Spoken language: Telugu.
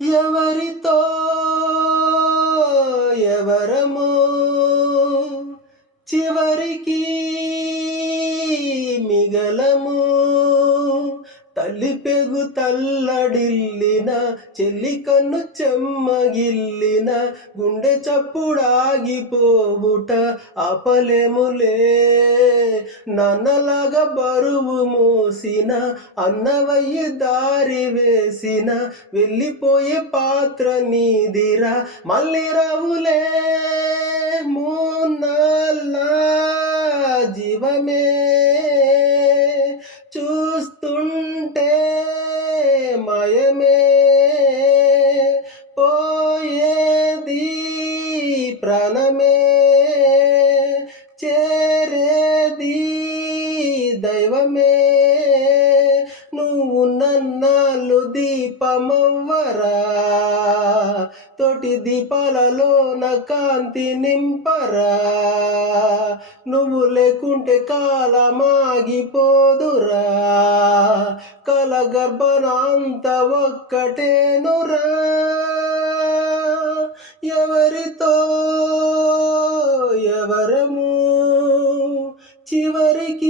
ఎవరితో ఎవరము చివరికి మిగలము. తల్లి పెగు తల్లడిల్లిన చెల్లి కన్ను చెమ్మగిల్లిన గుండె చప్పుడాగిపోవుట ఆపలేములే. నాన్నలాగా బరువు మోసిన అన్నవయ్యి దారి వేసిన వెళ్ళిపోయే పాత్ర నీదిరా మళ్ళీ రావులే. మూన్నాళ్ళ జీవమే చూస్తుంటే మాయమే పోయేది ప్రాణమే చేరేది దైవమే. నువ్వు నన్నాళ్ళు దీపమవ్వరా తోటి దీపాలలో నా కాంతి నింపరా. నువ్వు లేకుంటే కాలమాగిపోదురా కల గర్భన అంత ఒక్కటేనురా. ఎవరితో ఎవరము చివరికి